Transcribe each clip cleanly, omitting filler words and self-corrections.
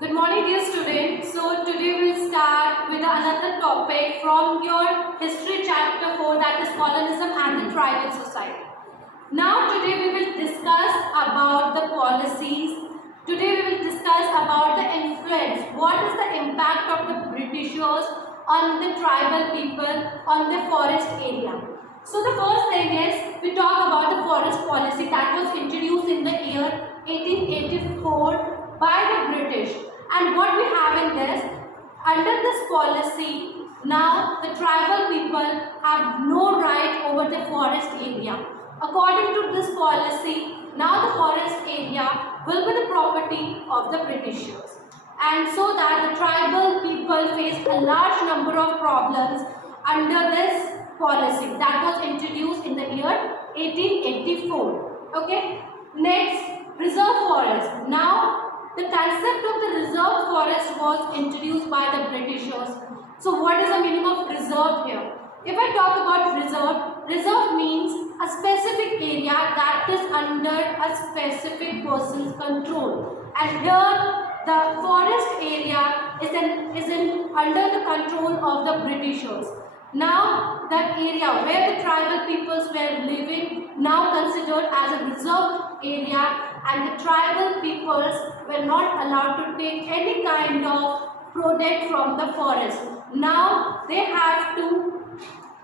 Good morning, dear students. So today we'll start with another topic from your history chapter 4, that is colonialism and the tribal society. Now today we will discuss about the policies. Today we will discuss about the influence. What is the impact of the Britishers on the tribal people on the forest area? So the first thing is we talk about the forest policy that was introduced in the year 1884 by the British. And what we have in this, under this policy, now the tribal people have no right over the forest area. According to this policy, now the forest area will be the property of the Britishers. And so that the tribal people face a large number of problems under this policy that was introduced in the year 1884. Okay. Next, reserve forest. Now, the concept of the reserve forest was introduced by the Britishers. So what is the meaning of reserve here? If I talk about reserve, reserve means a specific area that is under a specific person's control. And here the forest area is under the control of the Britishers. Now the area where the tribal peoples were living now considered as a reserved area, and the tribal peoples were not allowed to take any kind of product from the forest. Now they have to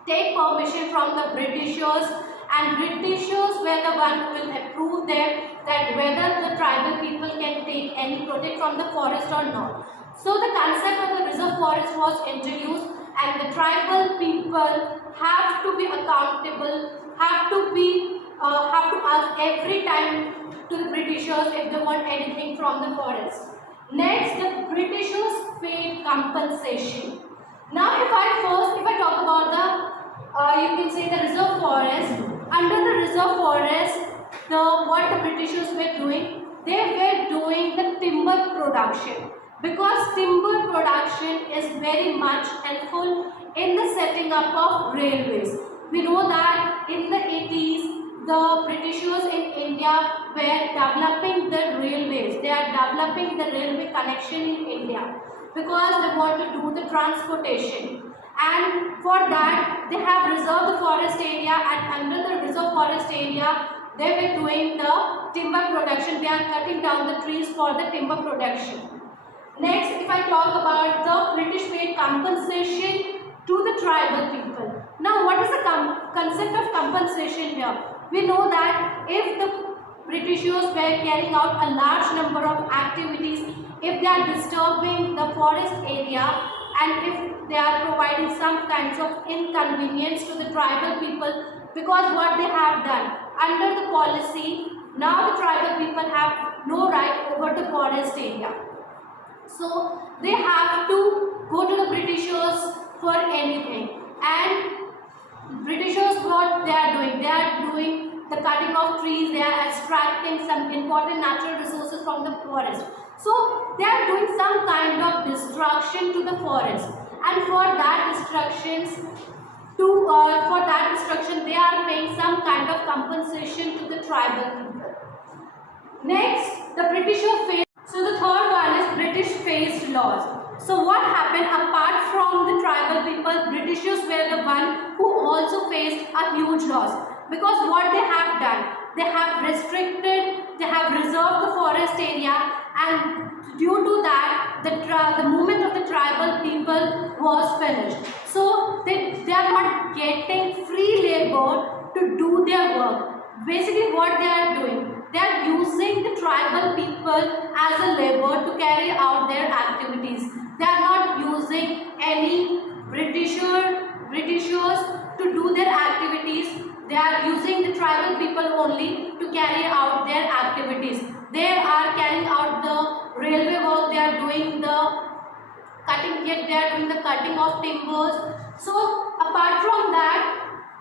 take permission from the Britishers, and Britishers were the one who will approve them that whether the tribal people can take any product from the forest or not. So the concept of the reserve forest was introduced, and the tribal people have to be accountable, have to ask every time to the Britishers if they want anything from the forest. Next, the Britishers paid compensation. Now, if I talk about the you can say the reserve forest. Under the reserve forest, what the Britishers were doing, they were doing the timber production, because timber production is very much helpful in the setting up of railways. We know that in the 80s, the Britishers in India were developing the railways. They are developing the railway connection in India because they want to do the transportation. And for that, they have reserved the forest area, and under the reserve forest area, they were doing the timber production. They are cutting down the trees for the timber production. Next, if I talk about the British paid compensation to the tribal people. Now, what is the concept of compensation here? We know that if the Britishers were carrying out a large number of activities, if they are disturbing the forest area, and if they are providing some kinds of inconvenience to the tribal people, because what they have done under the policy, now the tribal people have no right over the forest area. So they have to go to the Britishers for anything. And Britishers, what they are doing? They are doing the cutting of trees, they are extracting some important natural resources from the forest. So they are doing some kind of destruction to the forest. And for that destruction, they are paying some kind of compensation to the tribal people. Next, the Britishers faced. So the third one is British faced laws. So what happened apart from the tribal people, Britishers were the one who also faced a huge loss, because what they have done, they have restricted, they have reserved the forest area, and due to that, the movement of the tribal people was finished. So they are not getting free labor to do their work. Basically what they are doing, they are using the tribal people as a labor to carry out their activities. They are not using any Britishers to do their activities. They are using the tribal people only to carry out their activities. They are carrying out the railway work. They are doing the cutting of timbers. So apart from that,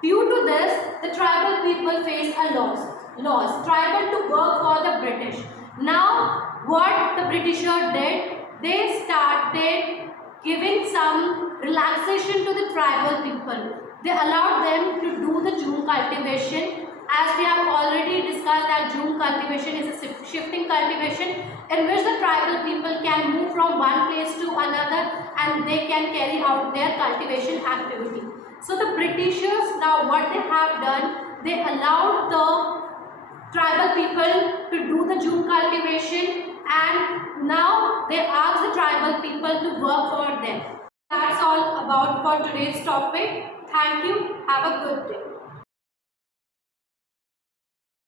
due to this, the tribal people face a loss. Tribal to work for the British. Now, what the Britishers did, they started giving some relaxation to the tribal people. They allowed them to do the June cultivation, as we have already discussed that June cultivation is a shifting cultivation in which the tribal people can move from one place to another and they can carry out their cultivation activity. So the Britishers, now what they have done, they allowed the tribal people to do the June cultivation, and now they ask the tribal people to work for them. That's all about for today's topic. Thank you. Have a good day.